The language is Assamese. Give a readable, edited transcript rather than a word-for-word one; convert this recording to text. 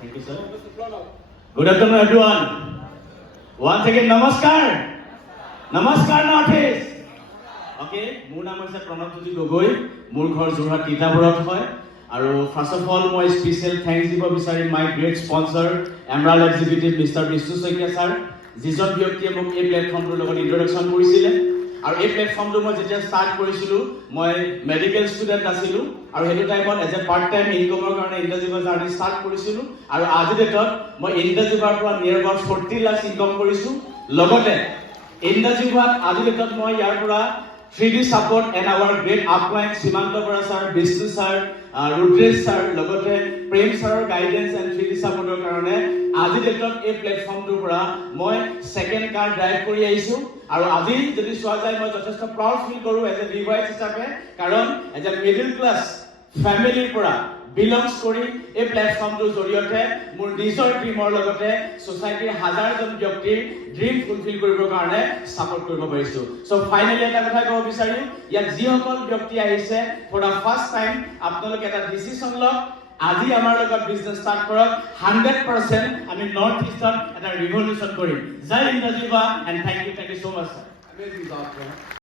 Thank you, sir. Good afternoon, everyone. Once again, namaskar. Namaskar, Northeast. Okay, মোৰ নাম হৈছে প্ৰণৱজ্যোতি গগৈ, মোৰ ঘৰ যোৰহাট তিতাবৰত হয়। আৰু ফাৰ্ষ্ট অফ অল মই স্পেচিয়েল থেংকছ দিব বিচাৰিম my great sponsor Emerald executive mister Bishnu Saikia sir, যিজন ব্যক্তিয়ে মোক এই প্লেটফৰ্মটোৰ লগত ইন্ট্ৰডাকশ্যন কৰিছিলে। আৰু এই প্লেটফৰ্মটো মই যেতিয়া ষ্টাৰ্ট কৰিছিলোঁ, মই মেডিকেল ষ্টুডেণ্ট আছিলোঁ আৰু সেইটো টাইমত এজ এ পাৰ্ট টাইম ইনকামৰ কাৰণে ইণ্টাৰজিভাৰ জাৰ্নি ষ্টাৰ্ট কৰিছিলোঁ। আৰু আজি ডেটত মই ইণ্টাৰজিভাৰ পৰা নিয়াৰ এবাউট 40 লাখ ইনকাম কৰিছোঁ। লগতে ইণ্টাৰজিভাৰত আজি ডেটত মই ইয়াৰ পৰা 3D support and our great upline Simanta Bora sir, Vishnu sir, Rudresh sir, লগতে প্ৰেম sir guidance and 3D support কাৰণে আজি ডেটত এই প্লেটফৰ্মটোৰ পৰা মই সেকেন্ড কাৰ ড্ৰাইভ কৰি আহিছো। আৰু আজি যদি চোৱা যায় মই যথেষ্ট প্ৰাউড ফিল কৰো এজ এ ডিভাইচ হিচাপে, কাৰণ এজ এ মিডল ক্লাছ ফেমিলিৰ পৰা বিলংছ কৰি এই প্লেটফৰ্মটোৰ জৰিয়তে মোৰ নিজৰ ড্ৰিমৰ লগতে সোসাইটিৰ হাজাৰজন ব্যক্তিৰ ড্ৰিম ফুলফিল কৰিবৰ কাৰণে সাপোৰ্ট কৰিব পাৰিছো। সো ফাইনালি এটা কথা ক'ব বিচাৰিম, ইয়াত যিসকল ব্যক্তি আহিছে ফৰ দা ফাৰ্ষ্ট টাইম, আপোনালোকে এটা ডিচিশ্যন লওক, আজি আমাৰ লগত বিজনেছ ষ্টাৰ্ট কৰক। 100% আমি নৰ্থ ইষ্টত এটা ৰিভলিউচন কৰিম। জয় হিন্দ, জয় and thank you so mass.